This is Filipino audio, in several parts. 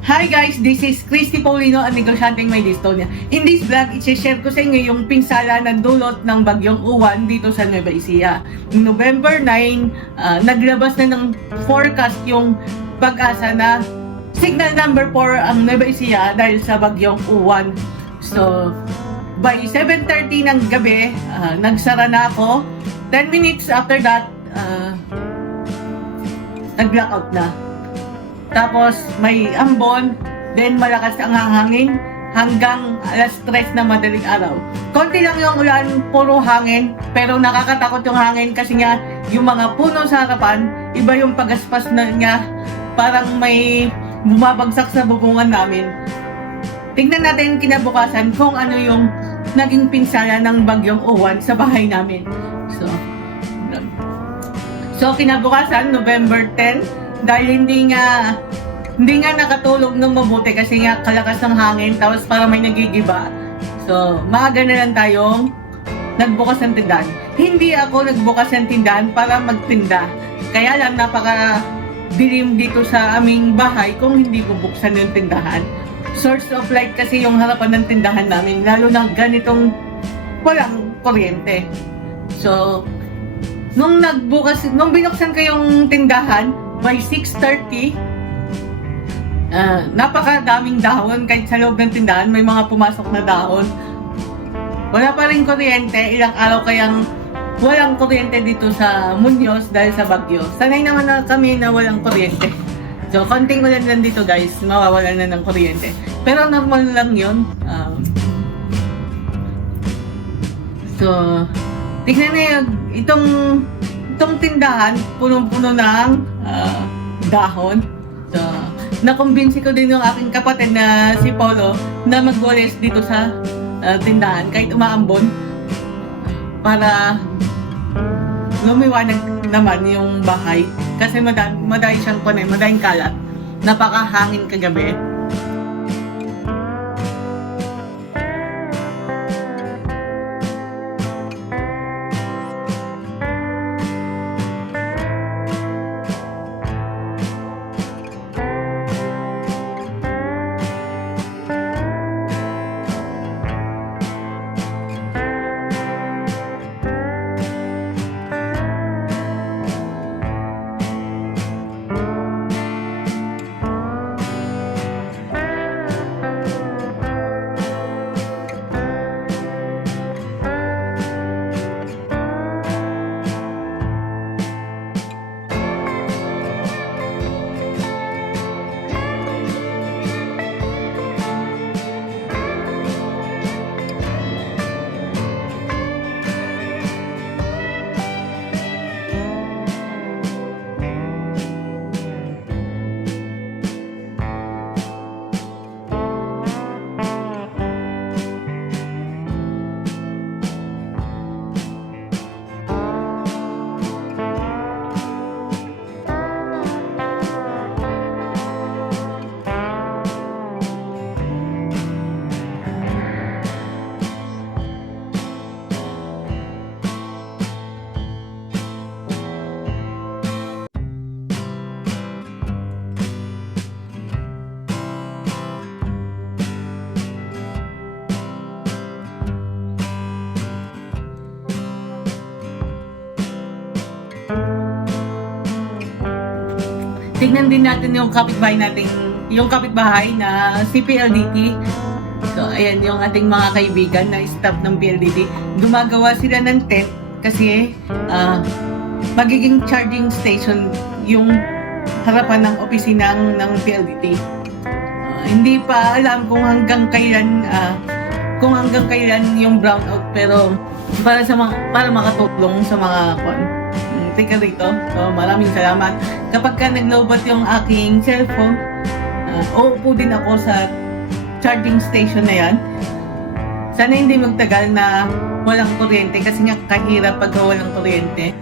Hi guys, this is Christy Paulino, ang negosyanteng may Distonia. In this vlog, i-share ko sa inyo yung pinsala na dulot ng bagyong Uwan dito sa Nueva Ecija. November 9, naglabas na ng forecast yung Pag-asa na signal number 4 ang Nueva Ecija dahil sa bagyong Uwan. So, by 7:30 ng gabi, nagsara na ako. 10 minutes after that, nag-blackout na. Tapos may ambon, then malakas ang hangin hanggang alas 3 na madaling araw. Konti lang yung ulan, puro hangin, pero nakakatakot yung hangin kasi nga yung mga puno sa harapan, iba yung pagaspas na niya, parang may bumabagsak sa bubungan namin. Tingnan natin kinabukasan kung ano yung naging pinsala ng bagyong Uwan sa bahay namin. So kinabukasan, November 10, dahil hindi nga nakatulog ng mabuti kasi nga kalakas ng hangin tapos para may nagigiba. So, maaga na lang tayong nagbukas ng tindahan. Hindi ako nagbukas ng tindahan para magtinda. Kaya lang napaka-dilim dito sa aming bahay kung hindi ko buksan yung tindahan. Source of light kasi yung harapan ng tindahan namin, lalo na ganitong walang kuryente. So, nung binuksan ko yung tindahan, by 6:30, napakadaming dahon. Kahit sa loob ng tindahan, may mga pumasok na dahon. Wala pa rin kuryente. Ilang araw kayang walang kuryente dito sa Muñoz dahil sa bagyo. Sanay naman na kami na walang kuryente. So, konting ulan lang dito guys, mawawalan na ng kuryente. Pero normal lang yun. So, tignan na yun. Itong tindahan, punong-puno ng dahon. So, nakumbinsi ko din yung aking kapatid na si Polo na magwalis dito sa tindahan kahit umaambon para lumiwanag naman yung bahay kasi madami siyang madaling kalat. Napakahangin kagabi. Tignan din natin yung kapitbahay na si PLDT. So, ayan yung ating mga kaibigan na staff ng PLDT. Gumagawa sila ng tent kasi magiging charging station yung harapan ng opisina ng PLDT. Hindi pa alam kung hanggang kailan yung brownout, pero para makatulong sa mga tika rito. So, maraming salamat. Kapag nag-lowbat yung aking cellphone, uupo din ako sa charging station na yan. Sana hindi magtagal na walang kuryente kasi nga kahirap pag walang kuryente.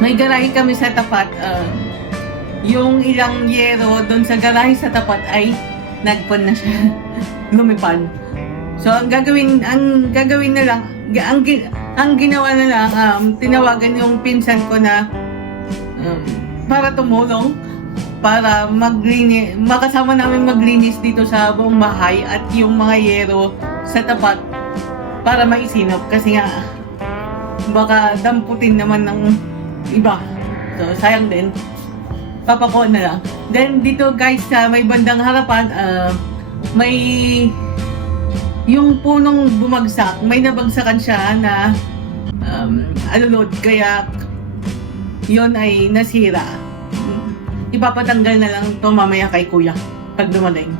may garahe kami sa tapat. Yung ilang yero doon sa garahe sa tapat ay nagpon na siya. Lumipad. So ang gagawin na lang, ang ginawa na lang, tinawagan yung pinsan ko na para tumulong, para makasama namin maglinis dito sa buong bahay at yung mga yero sa tapat para maisinop kasi nga baka damputin naman ng iba. So sayang din. Papako na lang. Then dito guys sa may bandang harapan, may yung punong bumagsak, may nabagsakan siya na alulod kaya yon ay nasira. Ipapatanggal na lang ito mamaya kay kuya pag dumating.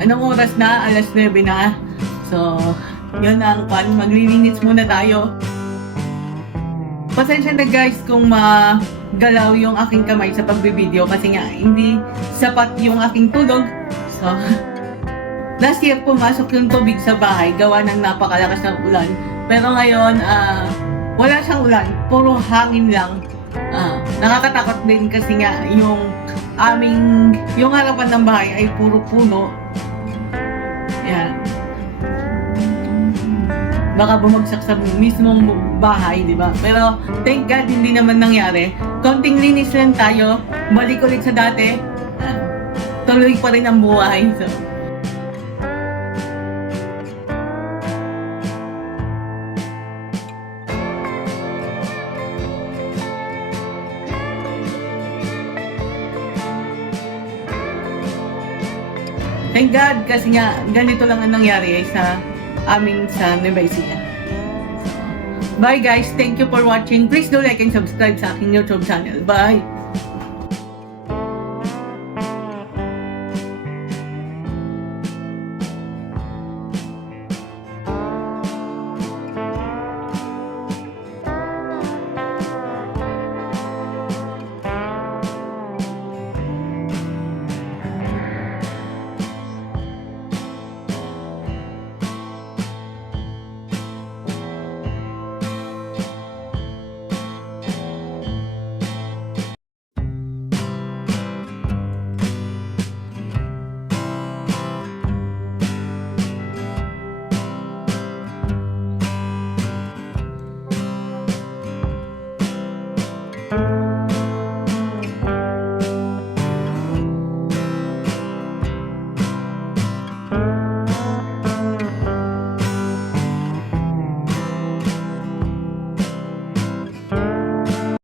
Anong oras na? Alas 9 na. So, yun ang pan. Maglilinis muna tayo. Pasensya na guys kung magalaw yung aking kamay sa pagbibideo kasi nga hindi sapat yung aking tulog. So, last year pumasok yung tubig sa bahay gawa ng napakalakas ng ulan. Pero ngayon, wala siyang ulan. Puro hangin lang. Nakakatakot din kasi nga yung harapan ng bahay ay puro puno. Yan. Baka bumagsak sa mismong bahay, di ba? Pero thank God hindi naman nangyari. Konting linis lang tayo, balik ulit sa dati. Tuloy pa rin ang buhay. So, thank God kasi nga ganito lang ang nangyari sa amin sa Nueva Ecija. Bye guys, thank you for watching. Please do like and subscribe sa aking YouTube channel. Bye!